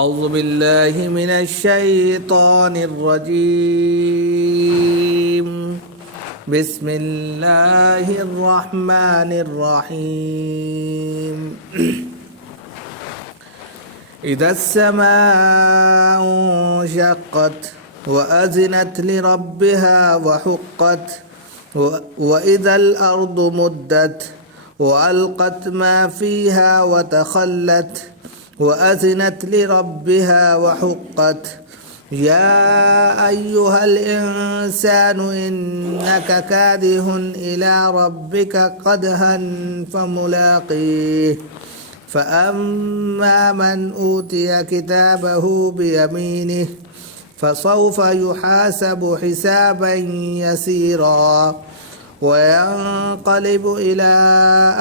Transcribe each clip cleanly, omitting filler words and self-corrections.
أعوذ بالله من الشيطان الرجيم. بسم الله الرحمن الرحيم. إذا السماء انشقت وأذنت لربها وحقت وإذا الأرض مدت وألقت ما فيها وتخلت وأذنت لربها وحقت يا أيها الإنسان إنك كادح إلى ربك قدحا فملاقيه فأما من أوتي كتابه بيمينه فسوف يحاسب حسابا يسيرا وينقلب إلى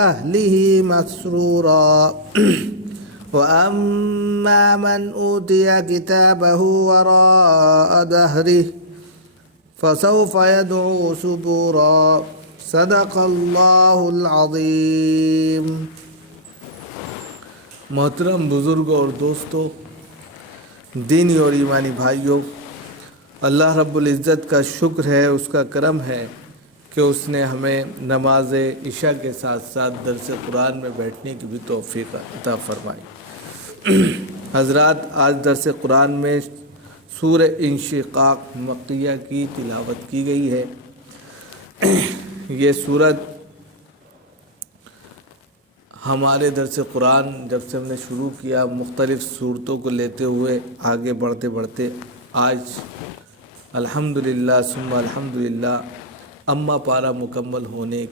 أهله مسرورا وأما من أوتي كتابه وراء ظهره فسوف يدعو ثبورا صدق اللہ العظیم. محترم بزرگوں اور دوستوں، دینی اور ایمانی بھائیوں، اللہ رب العزت کا شکر ہے، اس کا کرم ہے کہ اس نے ہمیں نماز عشاء کے ساتھ ساتھ درس قرآن میں بیٹھنے کی بھی توفیق عطا فرمائی. حضرات، آج درس قرآن میں سورہ انشقاق مکیہ کی تلاوت کی گئی ہے. یہ سورت ہمارے درس قرآن جب سے ہم نے شروع کیا، مختلف صورتوں کو لیتے ہوئے آگے بڑھتے بڑھتے آج الحمدللہ ثم الحمدللہ اما پارہ مکمل ہونے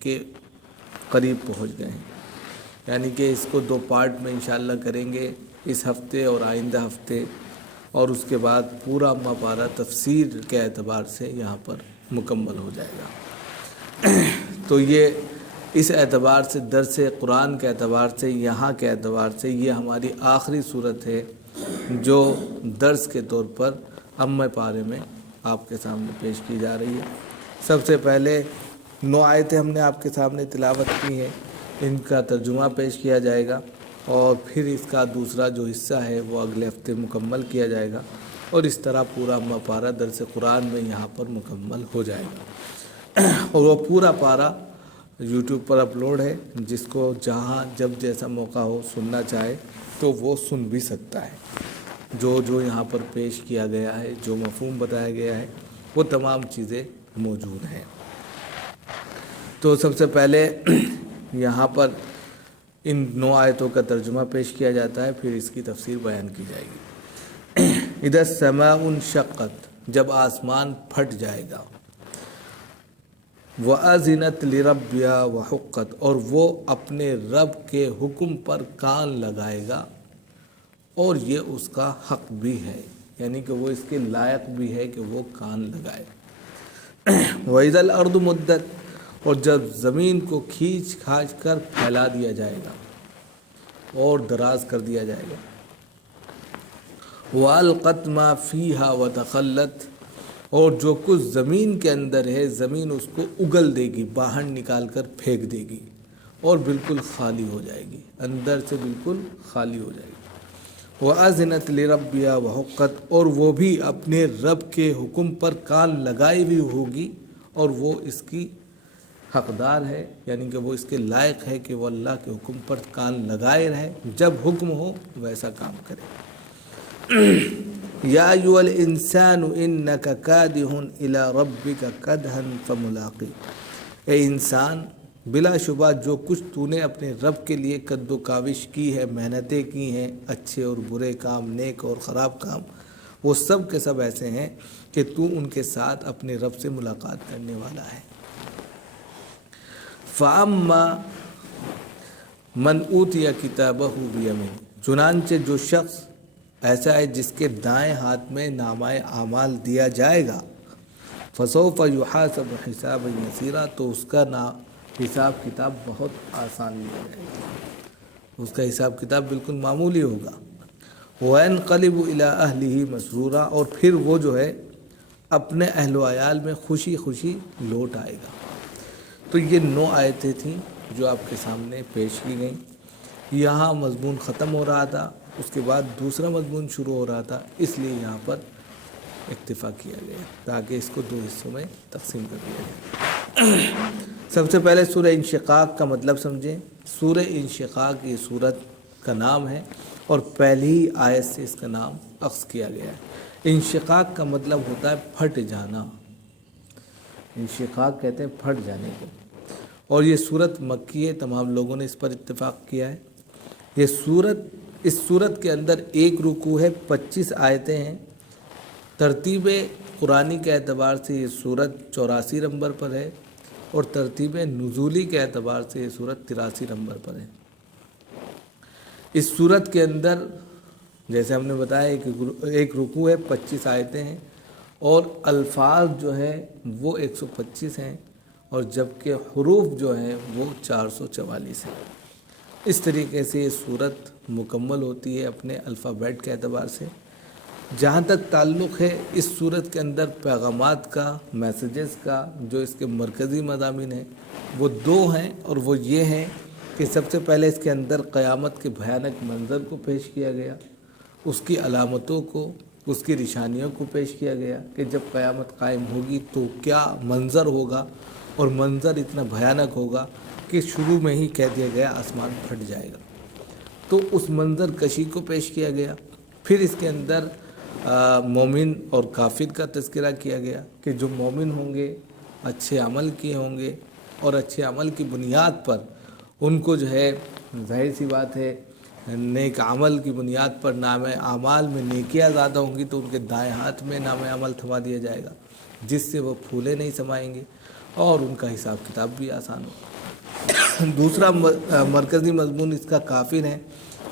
کے قریب پہنچ گئے ہیں. یعنی کہ اس کو 2 پارٹ میں انشاءاللہ کریں گے، اس ہفتے اور آئندہ ہفتے، اور اس کے بعد پورا اما پارہ تفسیر کے اعتبار سے یہاں پر مکمل ہو جائے گا. تو یہ اس اعتبار سے، درس قرآن کے اعتبار سے، یہاں کے اعتبار سے یہ ہماری آخری صورت ہے جو درس کے طور پر اما پارے میں آپ کے سامنے پیش کی جا رہی ہے. سب سے پہلے 9 آیتیں ہم نے آپ کے سامنے تلاوت کی ہیں، ان کا ترجمہ پیش کیا جائے گا، اور پھر اس کا دوسرا جو حصہ ہے وہ اگلے ہفتے مکمل کیا جائے گا، اور اس طرح پورا اما پارہ درس قرآن میں یہاں پر مکمل ہو جائے گا. اور وہ پورا پارہ یوٹیوب پر اپلوڈ ہے، جس کو جہاں جب جیسا موقع ہو سننا چاہے تو وہ سن بھی سکتا ہے. جو یہاں پر پیش کیا گیا ہے، جو مفہوم بتایا گیا ہے، وہ تمام چیزیں موجود ہیں. تو سب سے پہلے یہاں پر ان 9 آیتوں کا ترجمہ پیش کیا جاتا ہے، پھر اس کی تفسیر بیان کی جائے گی. اذا السماء انشقت، جب آسمان پھٹ جائے گا، وَأَذِنَتْ لِرَبِّهَا وَحُقَّتْ، اور وہ اپنے رب کے حکم پر کان لگائے گا، اور یہ اس کا حق بھی ہے، یعنی کہ وہ اس کے لائق بھی ہے کہ وہ کان لگائے. وَإِذَا الْأَرْضُ مُدَّتْ، اور جب زمین کو کھینچ کھانچ کر پھیلا دیا جائے گا اور دراز کر دیا جائے گا. وَأَلْقَتْ مَا فِيهَا وَتَخَلَّتْ، اور جو کچھ زمین کے اندر ہے، زمین اس کو اگل دے گی، باہر نکال کر پھینک دے گی، اور بالکل خالی ہو جائے گی، اندر سے بالکل خالی ہو جائے گی. وَأَذِنَتْ لِرَبِّهَا وَحُقَّتْ، اور وہ بھی اپنے رب کے حکم پر کان لگائی ہوئی ہوگی، اور وہ اس کی حقدار ہے، یعنی کہ وہ اس کے لائق ہے کہ وہ اللہ کے حکم پر کان لگائے رہے، جب حکم ہو ویسا کام کرے. یا ایھا الانسان انک کادح الی ربک کدحا فملاقی، اے انسان، بلا شبہ جو کچھ تو نے اپنے رب کے لیے کد و کاوش کی ہے، محنتیں کی ہیں، اچھے اور برے کام، نیک اور خراب کام، وہ سب کے سب ایسے ہیں کہ تو ان کے ساتھ اپنے رب سے ملاقات کرنے والا ہے. فَأَمَّا مَنْ أُوتِيَ كِتَابَهُ بِيَمِينِهِ، چنانچہ جو شخص ایسا ہے جس کے دائیں ہاتھ میں نامہ اعمال دیا جائے گا، فَسَوْفَ يُحَاسَبُ حِسَابًا يَسِيرًا، تو اس کا حساب کتاب بہت آسان لیا جائے گا، اس کا حساب کتاب بالکل معمولی ہوگا. وَيَنْقَلِبُ إِلَىٰ أَهْلِهِ مَسْرُورًا، اور پھر وہ جو ہے اپنے اہل و عیال میں خوشی خوشی لوٹ آئے گا. تو یہ 9 آیتیں تھیں جو آپ کے سامنے پیش کی گئیں. یہاں مضمون ختم ہو رہا تھا اس کے بعد دوسرا مضمون شروع ہو رہا تھا، اس لیے یہاں پر اکتفا کیا گیا تاکہ اس کو 2 حصوں میں تقسیم کر دیا جائے۔ سب سے پہلے سورہ انشقاق کا مطلب سمجھیں۔ سورہ انشقاق یہ سورت کا نام ہے اور پہلی ہی آیت سے اس کا نام اخذ کیا گیا ہے۔ انشقاق کا مطلب ہوتا ہے پھٹ جانا، انشقاق کہتے ہیں پھٹ جانے کو، اور یہ سورت مکی ہے، تمام لوگوں نے اس پر اتفاق کیا ہے۔ یہ سورت، اس سورت کے اندر 1 رکوع ہے، 25 آیتیں ہیں۔ ترتیب قرآنی کے اعتبار سے یہ سورت 84 نمبر پر ہے اور ترتیب نزولی کے اعتبار سے یہ سورت 83 نمبر پر ہے۔ اس سورت کے اندر جیسے ہم نے بتایا ایک رکوع ہے، 25 آیتیں ہیں اور الفاظ جو ہے وہ 125 ہیں اور جبکہ حروف جو ہیں وہ 444 ہیں۔ اس طریقے سے یہ سورت مکمل ہوتی ہے اپنے الفابیٹ کے اعتبار سے۔ جہاں تک تعلق ہے اس سورت کے اندر پیغامات کا، میسیجز کا، جو اس کے مرکزی مضامین ہیں وہ 2 ہیں، اور وہ یہ ہیں کہ سب سے پہلے اس کے اندر قیامت کے بھیانک منظر کو پیش کیا گیا، اس کی علامتوں کو، اس کی نشانیوں کو پیش کیا گیا کہ جب قیامت قائم ہوگی تو کیا منظر ہوگا، اور منظر اتنا بھیانک ہوگا کہ شروع میں ہی کہہ دیا گیا آسمان پھٹ جائے گا، تو اس منظر کشی کو پیش کیا گیا۔ پھر اس کے اندر مومن اور کافر کا تذکرہ کیا گیا کہ جو مومن ہوں گے، اچھے عمل کیے ہوں گے اور اچھے عمل کی بنیاد پر ان کو جو ہے ظاہر سی بات ہے نیک عمل کی بنیاد پر نام اعمال میں نیکیاں زیادہ ہوں گی تو ان کے دائیں ہاتھ میں نام عمل تھما دیا جائے گا، جس سے وہ پھولے نہیں سمائیں گے اور ان کا حساب کتاب بھی آسان ہوگا۔ دوسرا مرکزی مضمون اس کا کافر ہے،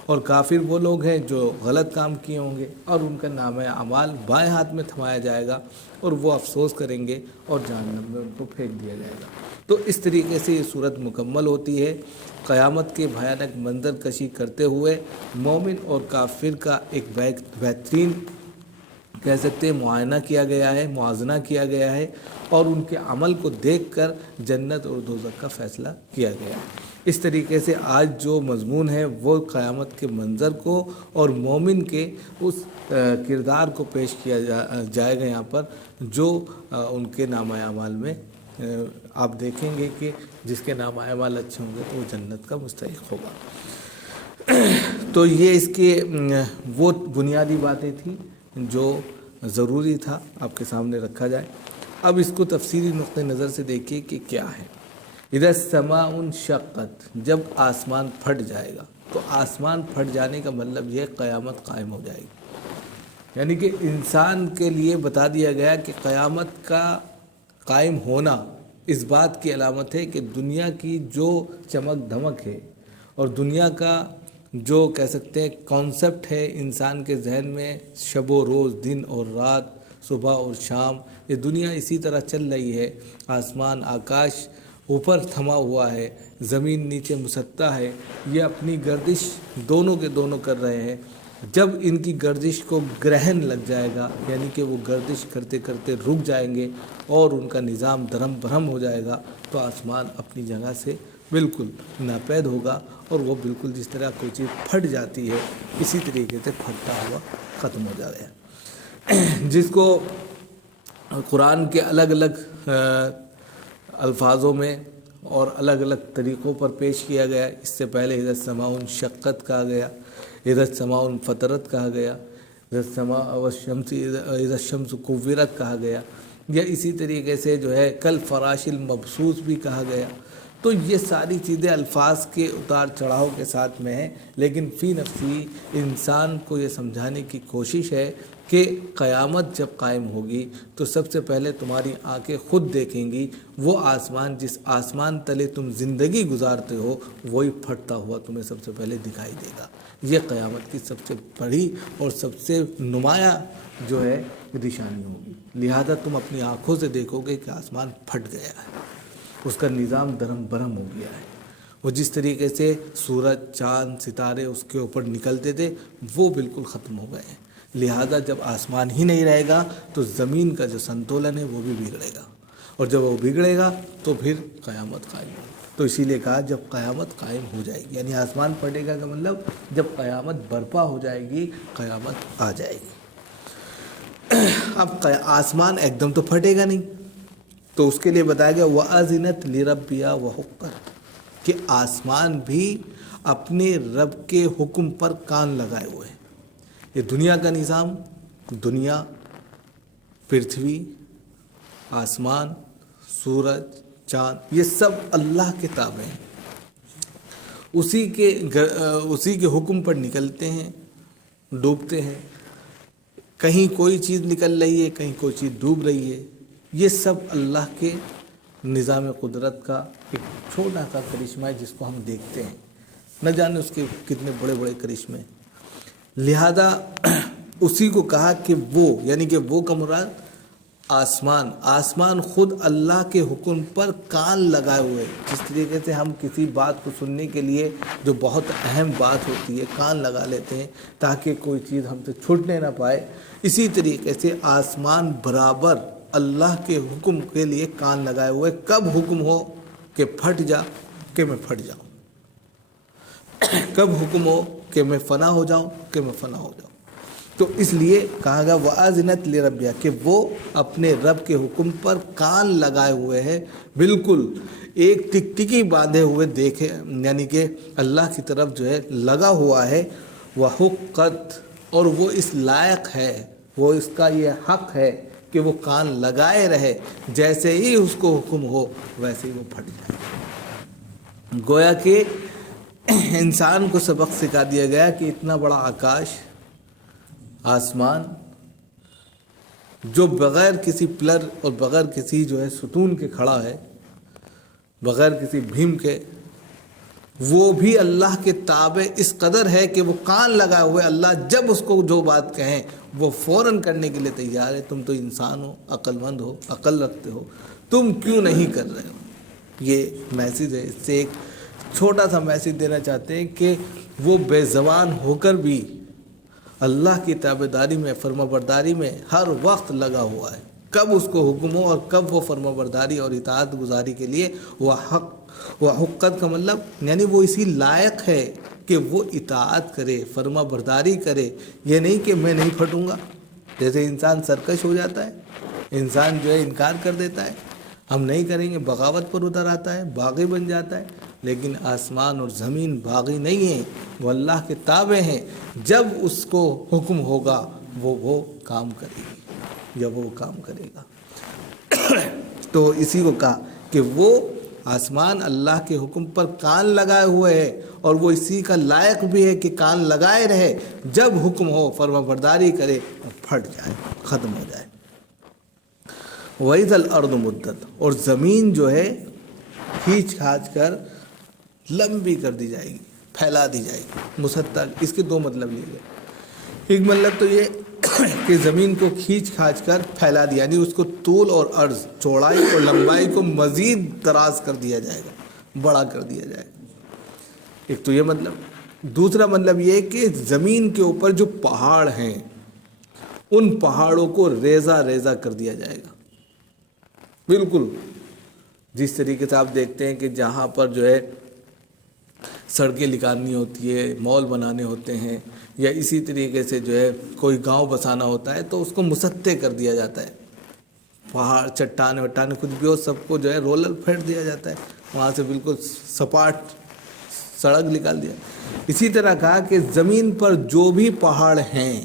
اور کافر وہ لوگ ہیں جو غلط کام کیے ہوں گے اور ان کا نام اعمال بائیں ہاتھ میں تھمایا جائے گا اور وہ افسوس کریں گے اور جہنم میں ان کو پھینک دیا جائے گا۔ تو اس طریقے سے یہ صورت مکمل ہوتی ہے۔ قیامت کے بھیانک منظر کشی کرتے ہوئے مومن اور کافر کا ایک بہترین کہہ سکتے ہیں معائنہ کیا گیا ہے، موازنہ کیا گیا ہے، اور ان کے عمل کو دیکھ کر جنت اور دوزخ کا فیصلہ کیا گیا ہے۔ اس طریقے سے آج جو مضمون ہے وہ قیامت کے منظر کو اور مومن کے اس کردار کو پیش کیا جائے گا یہاں پر جو ان کے نامہ اعمال میں آپ دیکھیں گے کہ جس کے نامہ اعمال اچھے ہوں گے تو وہ جنت کا مستحق ہوگا۔ تو یہ اس کے وہ بنیادی باتیں تھیں جو ضروری تھا آپ کے سامنے رکھا جائے۔ اب اس کو تفصیلی نقطہ نظر سے دیکھیے کہ کیا ہے۔ اذا السماء انشقت، جب آسمان پھٹ جائے گا، تو آسمان پھٹ جانے کا مطلب یہ قیامت قائم ہو جائے گی، یعنی کہ انسان کے لیے بتا دیا گیا کہ قیامت کا قائم ہونا اس بات کی علامت ہے کہ دنیا کی جو چمک دھمک ہے اور دنیا کا جو کہہ سکتے ہیں کانسیپٹ ہے انسان کے ذہن میں، شب و روز، دن اور رات، صبح اور شام، یہ دنیا اسی طرح چل رہی ہے۔ آسمان آکاش اوپر تھما ہوا ہے، زمین نیچے مسطح ہے، یہ اپنی گردش دونوں کے دونوں کر رہے ہیں۔ جب ان کی گردش کو گرہن لگ جائے گا، یعنی کہ وہ گردش کرتے کرتے رک جائیں گے اور ان کا نظام درہم برہم ہو جائے گا، تو آسمان اپنی جگہ سے بالکل ناپید ہوگا اور وہ بالکل جس طرح کوئی چیز پھٹ جاتی ہے اسی طریقے سے پھٹتا ہوا ختم ہو جائے گا، جس کو قرآن کے الگ الگ الفاظوں میں اور الگ الگ طریقوں پر پیش کیا گیا۔ اس سے پہلے اذا السماء انشقت کہا گیا، اذا السماء انفطرت کہا گیا، اذا السماء والشمس اذا الشمس کورت کہا گیا، یا اسی طریقے سے جو ہے کل فراش المبثوث بھی کہا گیا۔ تو یہ ساری چیزیں الفاظ کے اتار چڑھاؤ کے ساتھ میں ہیں، لیکن فی نفسی انسان کو یہ سمجھانے کی کوشش ہے کہ قیامت جب قائم ہوگی تو سب سے پہلے تمہاری آنکھیں خود دیکھیں گی وہ آسمان، جس آسمان تلے تم زندگی گزارتے ہو وہی پھٹتا ہوا تمہیں سب سے پہلے دکھائی دے گا۔ یہ قیامت کی سب سے بڑی اور سب سے نمایاں جو ہے نشانی ہوگی، لہذا تم اپنی آنکھوں سے دیکھو گے کہ آسمان پھٹ گیا ہے، اس کا نظام درہم برہم ہو گیا ہے۔ وہ جس طریقے سے سورج، چاند، ستارے اس کے اوپر نکلتے تھے وہ بالکل ختم ہو گئے ہیں، لہذا جب آسمان ہی نہیں رہے گا تو زمین کا جو سنتولن ہے وہ بھی بگڑے گا، اور جب وہ بگڑے گا تو پھر قیامت قائم ہوگی۔ تو اسی لیے کہا جب قیامت قائم ہو جائے گی، یعنی آسمان پھٹے گا کا مطلب جب قیامت برپا ہو جائے گی، قیامت آ جائے گی۔ اب آسمان ایک دم تو پھٹے گا نہیں، تو اس کے لیے بتایا گیا وَأَذِنَتْ لِرَبِّهَا وَحُقَّتْ، کہ آسمان بھی اپنے رب کے حکم پر کان لگائے ہوئے ہیں۔ یہ دنیا کا نظام، دنیا، پرتھوی، آسمان، سورج، چاند، یہ سب اللہ کے تابع ہیں، اسی کے حکم پر نکلتے ہیں، ڈوبتے ہیں، کہیں کوئی چیز نکل رہی ہے، کہیں کوئی چیز ڈوب رہی ہے، یہ سب اللہ کے نظام قدرت کا ایک چھوٹا سا کرشمہ ہے جس کو ہم دیکھتے ہیں، نہ جانے اس کے کتنے بڑے بڑے کرشمے۔ لہذا اسی کو کہا کہ وہ، یعنی کہ وہ کا مراد آسمان خود اللہ کے حکم پر کان لگائے ہوئے، جس طریقے سے ہم کسی بات کو سننے کے لیے جو بہت اہم بات ہوتی ہے کان لگا لیتے ہیں تاکہ کوئی چیز ہم سے چھوٹنے نہ پائے، اسی طریقے سے آسمان برابر اللہ کے حکم کے لیے کان لگائے ہوئے، کب حکم ہو کہ پھٹ جا کہ میں پھٹ جاؤں، کب حکم ہو کہ میں فنا ہو جاؤں کہ میں فنا ہو جاؤں۔ تو اس لیے کہا گیا وَأَذِنَتْ لِرَبِّهَا، کہ وہ اپنے رب کے حکم پر کان لگائے ہوئے ہیں، بالکل ایک ٹکٹکی باندھے ہوئے دیکھے، یعنی کہ اللہ کی طرف جو ہے لگا ہوا ہے، وَحُقَّتْ، اور وہ اس لائق ہے، وہ اس کا یہ حق ہے کہ وہ کان لگائے رہے، جیسے ہی اس کو حکم ہو ویسے ہی وہ پھٹ جائے۔ گویا کہ انسان کو سبق سکھا دیا گیا کہ اتنا بڑا آکاش، آسمان، جو بغیر کسی پلر اور بغیر کسی جو ہے ستون کے کھڑا ہے، بغیر کسی بھیم کے، وہ بھی اللہ کے تابع اس قدر ہے کہ وہ کان لگائے ہوئے اللہ جب اس کو جو بات کہیں وہ فوراً کرنے کے لیے تیار ہے۔ تم تو انسان ہو، عقل مند ہو، عقل رکھتے ہو، تم کیوں نہیں کر رہے ہو؟ یہ میسیج ہے۔ اس سے ایک چھوٹا سا میسیج دینا چاہتے ہیں کہ وہ بے زبان ہو کر بھی اللہ کی تابعداری میں، فرما برداری میں ہر وقت لگا ہوا ہے، کب اس کو حکم ہو اور کب وہ فرما برداری اور اطاعت گزاری کے لیے وہ حقت کا مطلب یعنی وہ اسی لائق ہے کہ وہ اطاعت کرے، فرما برداری کرے۔ یہ نہیں کہ میں نہیں پھٹوں گا، جیسے انسان سرکش ہو جاتا ہے، انسان جو ہے انکار کر دیتا ہے، ہم نہیں کریں گے، بغاوت پر اتر آتا ہے، باغی بن جاتا ہے۔ لیکن آسمان اور زمین باغی نہیں ہیں، وہ اللہ کے تابع ہیں، جب اس کو حکم ہوگا وہ کام کرے گی یا وہ کام کرے گا۔ تو اسی کو کہا کہ وہ آسمان اللہ کے حکم پر کان لگائے ہوئے ہے، اور وہ اسی کا لائق بھی ہے کہ کان لگائے رہے، جب حکم ہو فرما برداری کرے اور پھٹ جائے، ختم ہو جائے۔ وَإِذَا الْأَرْضُ مُدَّتْ، اور زمین جو ہے کھینچ کھانچ کر لمبی کر دی جائے گی، پھیلا دی جائے گی، مسطح۔ اس کے دو مطلب لیے گئے۔ ایک مطلب تو یہ کہ زمین کو کھینچ کھانچ کر پھیلا دیا، یعنی اس کو طول اور عرض، چوڑائی اور لمبائی کو مزید دراز کر دیا جائے گا، بڑا کر دیا جائے گا۔ ایک تو یہ مطلب۔ دوسرا مطلب یہ کہ زمین کے اوپر جو پہاڑ ہیں ان پہاڑوں کو ریزہ ریزہ کر دیا جائے گا، بالکل جس طریقے سے آپ دیکھتے ہیں کہ جہاں پر جو ہے سڑکیں نکالنی ہوتی ہے، مال بنانے ہوتے ہیں، یا اسی طریقے سے جو ہے کوئی گاؤں بسانا ہوتا ہے تو اس کو مسطح کر دیا جاتا ہے، پہاڑ، چٹانیں وٹانیں کچھ بھی ہو سب کو جو ہے رولر پھینٹ دیا جاتا ہے، وہاں سے بالکل سپاٹ سڑک نکال دیا۔ اسی طرح کہا کہ زمین پر جو بھی پہاڑ ہیں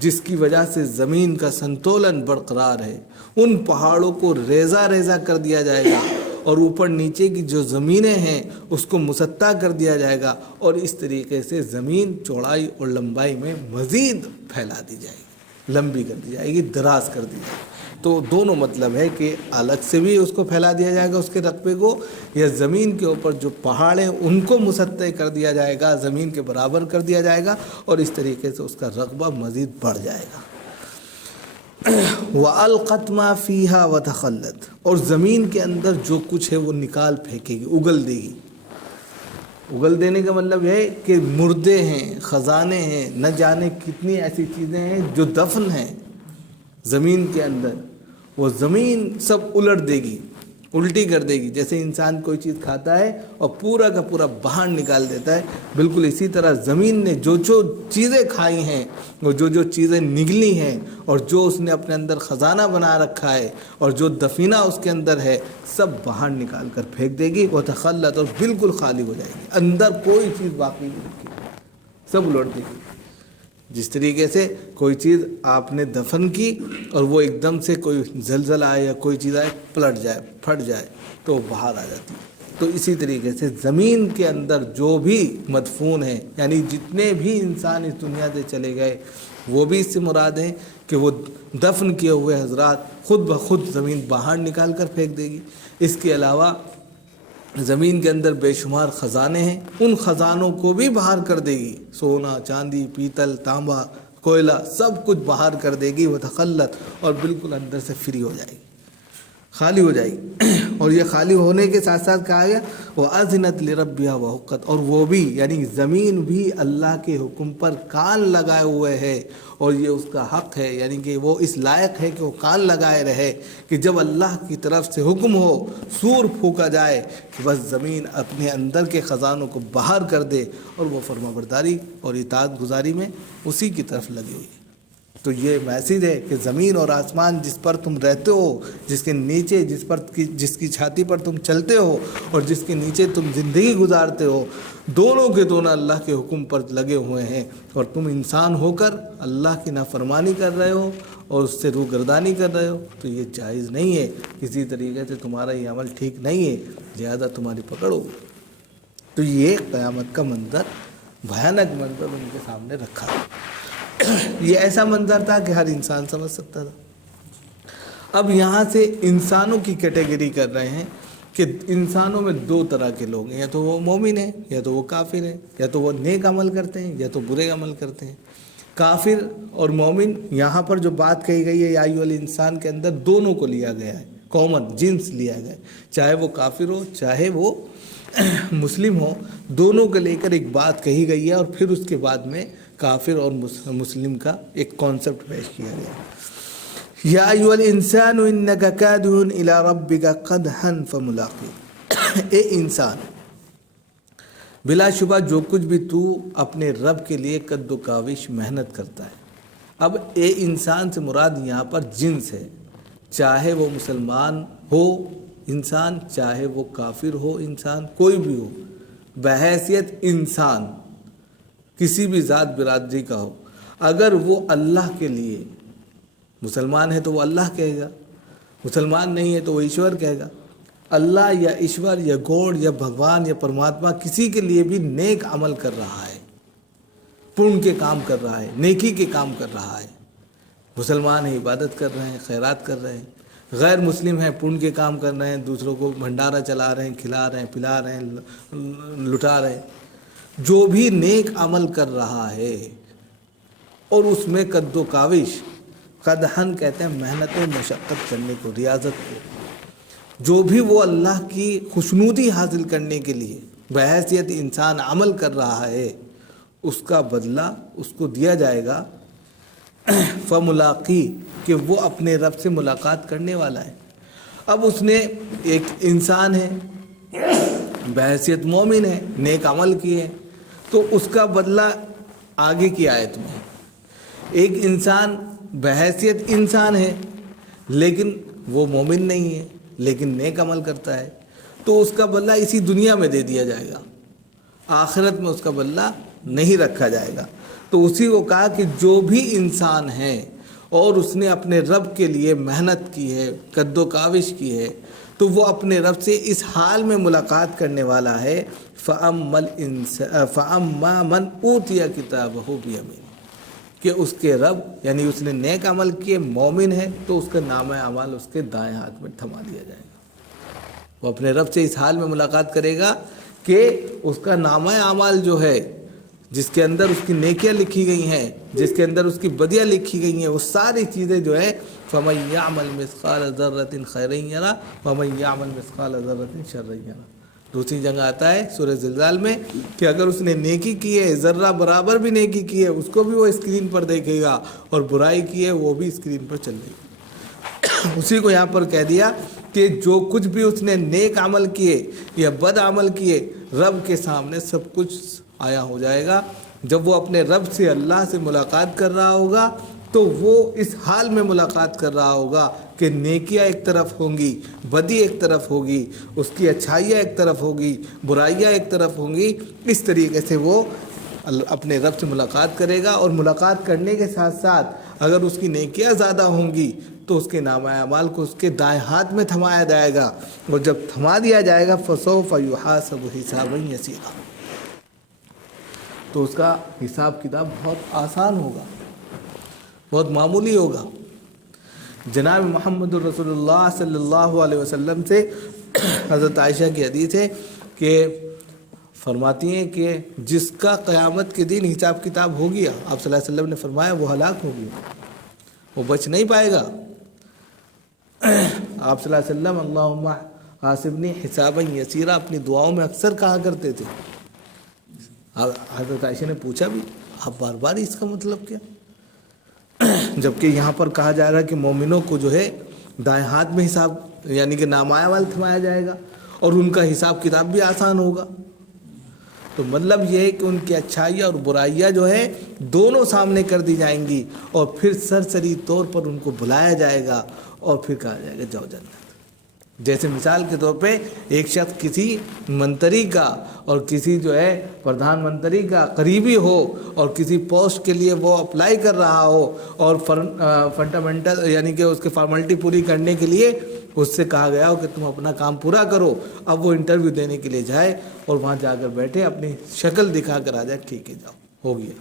جس کی وجہ سے زمین کا سنتولن برقرار ہے، ان پہاڑوں کو ریزہ ریزہ کر دیا جائے گا، اور اوپر نیچے کی جو زمینیں ہیں اس کو مسطح کر دیا جائے گا، اور اس طریقے سے زمین چوڑائی اور لمبائی میں مزید پھیلا دی جائے گی، لمبی کر دی جائے گی، دراز کر دی جائے گی۔ تو دونوں مطلب ہے کہ الگ سے بھی اس کو پھیلا دیا جائے گا اس کے رقبے کو، یا زمین کے اوپر جو پہاڑ ہیں ان کو مسطح کر دیا جائے گا، زمین کے برابر کر دیا جائے گا، اور اس طریقے سے اس کا رقبہ مزید بڑھ جائے گا۔ وَأَلْقَتْ مَا فِيهَا وَتَخَلَّتْ، اور زمین کے اندر جو کچھ ہے وہ نکال پھینکے گی، اگل دے گی۔ اگل دینے کا مطلب ہے کہ مردے ہیں، خزانے ہیں، نہ جانے کتنی ایسی چیزیں ہیں جو دفن ہیں زمین کے اندر، وہ زمین سب الٹ دے گی، الٹی کر دے گی. جیسے انسان کوئی چیز کھاتا ہے اور پورا کا پورا باہر نکال دیتا ہے، بالکل اسی طرح زمین نے جو چیزیں کھائی ہیں، وہ جو چیزیں نگلی ہیں، اور جو اس نے اپنے اندر خزانہ بنا رکھا ہے اور جو دفینہ اس کے اندر ہے، سب باہر نکال کر پھینک دے گی. وہ تخلت، اور بالکل خالی ہو جائے گی، اندر کوئی چیز باقی نہیں رکھے گی، سب لوٹ دے گی. جس طریقے سے کوئی چیز آپ نے دفن کی اور وہ ایک دم سے کوئی زلزلہ آئے یا کوئی چیز آئے پلٹ جائے پھٹ جائے تو وہ باہر آ جاتی ہے. تو اسی طریقے سے زمین کے اندر جو بھی مدفون ہیں، یعنی جتنے بھی انسان اس دنیا سے چلے گئے، وہ بھی اس سے مراد ہیں کہ وہ دفن کیے ہوئے حضرات خود بخود زمین باہر نکال کر پھینک دے گی. اس کے علاوہ زمین کے اندر بے شمار خزانے ہیں، ان خزانوں کو بھی باہر کر دے گی. سونا، چاندی، پیتل، تانبا، کوئلہ، سب کچھ باہر کر دے گی. وہ تخلت، اور بالکل اندر سے فری ہو جائے گی، خالی ہو جائے گی. اور یہ خالی ہونے کے ساتھ ساتھ کہا گیا وہ اذنت لربها وحقت، اور وہ بھی یعنی زمین بھی اللہ کے حکم پر کان لگائے ہوئے ہے، اور یہ اس کا حق ہے، یعنی کہ وہ اس لائق ہے کہ وہ کان لگائے رہے کہ جب اللہ کی طرف سے حکم ہو، سور پھونکا جائے کہ بس زمین اپنے اندر کے خزانوں کو باہر کر دے، اور وہ فرما برداری اور اطاعت گزاری میں اسی کی طرف لگی ہوئی ہے. تو یہ میسیج ہے کہ زمین اور آسمان جس پر تم رہتے ہو، جس کے نیچے جس کی چھاتی پر تم چلتے ہو اور جس کے نیچے تم زندگی گزارتے ہو، دونوں کے دونوں اللہ کے حکم پر لگے ہوئے ہیں. اور تم انسان ہو کر اللہ کی نافرمانی کر رہے ہو اور اس سے روگردانی کر رہے ہو، تو یہ جائز نہیں ہے. کسی طریقے سے تمہارا یہ عمل ٹھیک نہیں ہے، لہذا تمہاری پکڑو. تو یہ قیامت کا منظر، بھیانک منظر ان کے سامنے رکھا. یہ ایسا منظر تھا کہ ہر انسان سمجھ سکتا تھا. اب یہاں سے انسانوں کی کیٹیگری کر رہے ہیں کہ انسانوں میں دو طرح کے لوگ ہیں، یا تو وہ مومن ہیں یا تو وہ کافر ہیں، یا تو وہ نیک عمل کرتے ہیں یا تو برے عمل کرتے ہیں. کافر اور مومن، یہاں پر جو بات کہی گئی ہے یا ایھا الانسان کے اندر دونوں کو لیا گیا ہے، کامن جنس لیا گیا ہے، چاہے وہ کافر ہو چاہے وہ مسلم ہو، دونوں کو لے کر ایک بات کہی گئی ہے. اور پھر اس کے بعد میں کافر اور مسلم کا ایک کانسیپٹ پیش کیا گیا. یا ایھا الانسان انک کادح الی ربک قدحا فملاقیہ، اے انسان، بلا شبہ جو کچھ بھی تو اپنے رب کے لیے قد و کاوش محنت کرتا ہے. اب اے انسان سے مراد یہاں پر جنس ہے، چاہے وہ مسلمان ہو انسان، چاہے وہ کافر ہو انسان، کوئی بھی ہو، بحیثیت انسان کسی بھی ذات برادری کا ہو، اگر وہ اللہ کے لیے، مسلمان ہے تو وہ اللہ کہے گا، مسلمان نہیں ہے تو وہ ایشور کہے گا. اللہ یا ایشور یا گوڈ یا بھگوان یا پرماتما کسی کے لیے بھی نیک عمل کر رہا ہے، پن کے کام کر رہا ہے، نیکی کے کام کر رہا ہے. مسلمان ہیں عبادت کر رہے ہیں، خیرات کر رہے ہیں، غیر مسلم ہیں پن کے کام کر رہے ہیں، دوسروں کو بھنڈارا چلا رہے ہیں، کھلا رہے ہیں، پلا رہے ہیں، لٹا رہے ہیں. جو بھی نیک عمل کر رہا ہے اور اس میں قد و کاوش، قدحن کہتے ہیں محنت و مشقت کرنے کو، ریاضت کو، جو بھی وہ اللہ کی خوشنودی حاصل کرنے کے لیے بحیثیت انسان عمل کر رہا ہے، اس کا بدلہ اس کو دیا جائے گا فملاقی، کہ وہ اپنے رب سے ملاقات کرنے والا ہے. اب اس نے ایک انسان ہے، بحیثیت مومن ہے، نیک عمل کیے، تو اس کا بدلہ آگے کی آیت میں. ایک انسان بحیثیت انسان ہے لیکن وہ مومن نہیں ہے لیکن نیک عمل کرتا ہے، تو اس کا بدلہ اسی دنیا میں دے دیا جائے گا، آخرت میں اس کا بدلہ نہیں رکھا جائے گا. تو اسی کو کہا کہ جو بھی انسان ہے اور اس نے اپنے رب کے لیے محنت کی ہے، قد و کاوش کی ہے، تو وہ اپنے رب سے اس حال میں ملاقات کرنے والا ہے. فَأَمَّا مَنْ أُوتِيَ كِتَابَهُ بِيَمِينِهِ، کہ اس کے رب یعنی اس نے نیک عمل کیے، مومن ہے، تو اس کا نامہ اعمال اس کے دائیں ہاتھ میں تھما دیا جائے گا. وہ اپنے رب سے اس حال میں ملاقات کرے گا کہ اس کا نامہ اعمال جو ہے، جس کے اندر اس کی نیکیاں لکھی گئی ہیں، جس کے اندر اس کی بدیاں لکھی گئی ہیں، وہ ساری چیزیں جو ہے فَمَن يَعْمَلْ مِثْقَالَ ذَرَّةٍ خَيْرًا يَرَهُ وَمَن يَعْمَلْ مِثْقَالَ ذَرَّةٍ شَرًّا يَرَهُ. دوسری جگہ آتا ہے سورہ زلزال میں کہ اگر اس نے نیکی کی ہے، ذرہ برابر بھی نیکی کی ہے، اس کو بھی وہ اسکرین پر دیکھے گا، اور برائی کی ہے وہ بھی اسکرین پر چل رہی ہے. اسی کو یہاں پر کہہ دیا کہ جو کچھ بھی اس نے نیک عمل کیے یا بد عمل کیے رب کے سامنے سب کچھ آیا ہو جائے گا۔ جب وہ اپنے رب سے اللہ سے ملاقات کر رہا ہوگا تو وہ اس حال میں ملاقات کر رہا ہوگا کہ نیکیاں ایک طرف ہوں گی، بدی ایک طرف ہوگی، اس کی اچھائیاں ایک طرف ہوگی، برائیاں ایک طرف ہوں گی۔ اس طریقے سے وہ اپنے رب سے ملاقات کرے گا، اور ملاقات کرنے کے ساتھ ساتھ اگر اس کی نیکیاں زیادہ ہوں گی تو اس کے نامہ اعمال کو اس کے دائیں ہاتھ میں تھمایا جائے گا، اور جب تھما دیا جائے گا فَسَوْفَ يُحَاسَبُ حِسَابًا يَسِيرًا، تو اس کا حساب کتاب بہت آسان ہوگا، بہت معمولی ہوگا۔ جناب محمد الرسول اللہ صلی اللہ علیہ وسلم سے حضرت عائشہ کی حدیث ہے کہ فرماتی ہیں کہ جس کا قیامت کے دن حساب کتاب ہو گیا، آپ صلی اللہ علیہ وسلم نے فرمایا وہ ہلاک ہو گیا، وہ بچ نہیں پائے گا۔ آپ صلی اللہ علیہ وسلم اللہم حاسبنی حسابا یسیرا اپنی دعاؤں میں اکثر کہا کرتے تھے۔ حضرت عائشہ نے پوچھا بھی، آپ بار بار اس کا مطلب کیا؟ جبکہ یہاں پر کہا جا رہا ہے کہ مومنوں کو جو ہے دائیں ہاتھ میں حساب یعنی کہ نامہ اعمال تھمایا جائے گا، اور ان کا حساب کتاب بھی آسان ہوگا۔ تو مطلب یہ ہے کہ ان کی اچھائیاں اور برائیاں جو ہے دونوں سامنے کر دی جائیں گی، اور پھر سرسری طور پر ان کو بلایا جائے گا اور پھر کہا جائے گا جاؤ جنت۔ جیسے مثال کے طور پہ ایک شخص کسی منتری کا اور کسی جو ہے پردھان منتری کا قریبی ہو، اور کسی پوسٹ کے لیے وہ اپلائی کر رہا ہو، اور فنڈامنٹل یعنی کہ اس کی فارمیلٹی پوری کرنے کے لیے اس سے کہا گیا ہو کہ تم اپنا کام پورا کرو، اب وہ انٹرویو دینے کے لیے جائے اور وہاں جا کر بیٹھے اپنی شکل دکھا کر آ جائے، ٹھیک ہے جاؤ ہو گیا۔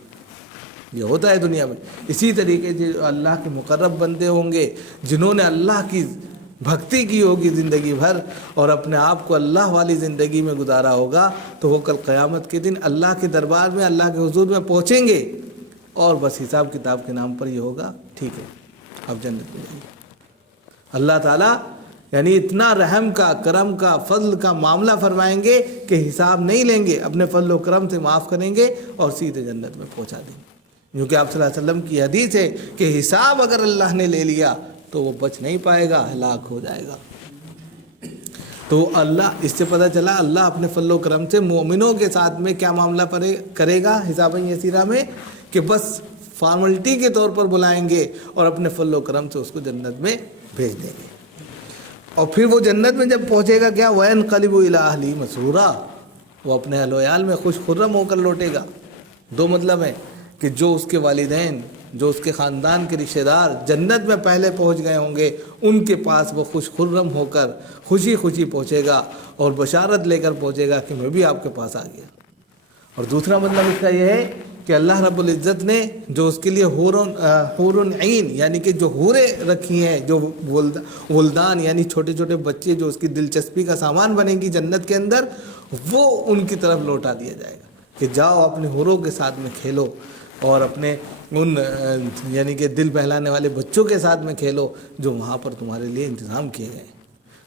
یہ ہوتا ہے دنیا میں۔ اسی طریقے سے اللہ کے مقرب بندے ہوں گے جنہوں نے اللہ کی بھکتی کی ہوگی زندگی بھر اور اپنے آپ کو اللہ والی زندگی میں گزارا ہوگا، تو وہ کل قیامت کے دن اللہ کے دربار میں اللہ کے حضور میں پہنچیں گے، اور بس حساب کتاب کے نام پر یہ ہوگا ٹھیک ہے اب جنت میں جائیے۔ اللہ تعالیٰ یعنی اتنا رحم کا، کرم کا، فضل کا معاملہ فرمائیں گے کہ حساب نہیں لیں گے، اپنے فضل و کرم سے معاف کریں گے اور سیدھے جنت میں پہنچا دیں گے۔ کیونکہ آپ صلی اللہ علیہ وسلم کی حدیث ہے کہ حساب اگر اللہ نے لے لیا تو وہ بچ نہیں پائے گا، ہلاک ہو جائے گا۔ تو اللہ اس سے پتہ چلا اللہ اپنے فضل و کرم سے مومنوں کے ساتھ میں کیا معاملہ کرے گا حساب یسیرہ میں، کہ بس فارملٹی کے طور پر بلائیں گے اور اپنے فضل و کرم سے اس کو جنت میں بھیج دیں گے، اور پھر وہ جنت میں جب پہنچے گا کیا وَيَنْقَلِبُ إِلَىٰ أَهْلِهِ مَسْرُورًا، وہ اپنے اہل و عیال میں خوش خرم ہو کر لوٹے گا۔ دو مطلب ہے کہ جو اس کے والدین، جو اس کے خاندان کے رشتہ دار جنت میں پہلے پہنچ گئے ہوں گے، ان کے پاس وہ خوش خرم ہو کر خوشی خوشی پہنچے گا اور بشارت لے کر پہنچے گا کہ میں بھی آپ کے پاس آ گیا۔ اور دوسرا مطلب اس کا یہ ہے کہ اللہ رب العزت نے جو اس کے لیے حور عین یعنی کہ جو حوریں رکھی ہیں، جو ولدان یعنی چھوٹے چھوٹے بچے جو اس کی دلچسپی کا سامان بنیں گی جنت کے اندر، وہ ان کی طرف لوٹا دیا جائے گا کہ جاؤ اپنے حوروں کے ساتھ میں کھیلو، اور اپنے ان یعنی کہ دل بہلانے والے بچوں کے ساتھ میں کھیلو جو وہاں پر تمہارے لیے انتظام کیے گئے۔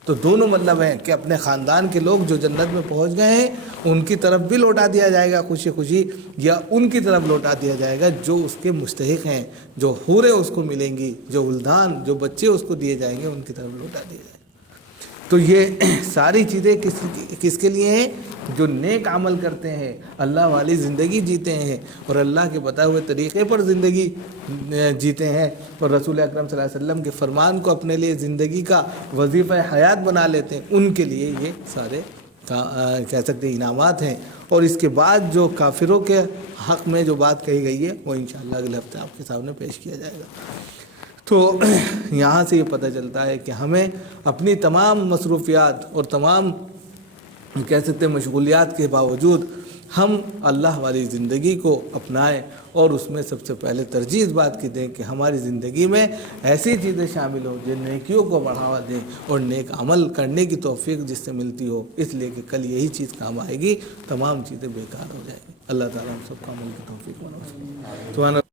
تو دونوں مطلب ہیں کہ اپنے خاندان کے لوگ جو جنت میں پہنچ گئے ہیں ان کی طرف بھی لوٹا دیا جائے گا خوشی خوشی، یا ان کی طرف لوٹا دیا جائے گا جو اس کے مستحق ہیں، جو حوریں اس کو ملیں گی، جو ولدان جو بچے اس کو دیے جائیں گے ان کی طرف لوٹا دیا جائے گا۔ تو یہ ساری چیزیں کس کے لیے ہیں؟ جو نیک عمل کرتے ہیں، اللہ والی زندگی جیتے ہیں اور اللہ کے بتائے ہوئے طریقے پر زندگی جیتے ہیں، اور رسول اکرم صلی اللہ علیہ وسلم کے فرمان کو اپنے لیے زندگی کا وظیفہ حیات بنا لیتے ہیں، ان کے لیے یہ سارے کہہ سکتے انعامات ہیں۔ اور اس کے بعد جو کافروں کے حق میں جو بات کہی گئی ہے وہ انشاءاللہ اگلے ہفتے آپ کے سامنے پیش کیا جائے گا۔ تو یہاں سے یہ پتہ چلتا ہے کہ ہمیں اپنی تمام مصروفیات اور تمام کہہ سکتے مشغولیات کے باوجود ہم اللہ والی زندگی کو اپنائیں، اور اس میں سب سے پہلے ترجیح اس بات کی دیں کہ ہماری زندگی میں ایسی چیزیں شامل ہوں جو نیکیوں کو بڑھاوا دیں اور نیک عمل کرنے کی توفیق جس سے ملتی ہو، اس لیے کہ کل یہی چیز کام آئے گی، تمام چیزیں بیکار ہو جائیں گی۔ اللہ تعالیٰ ہم سب کو عمل کی توفیق بنائے۔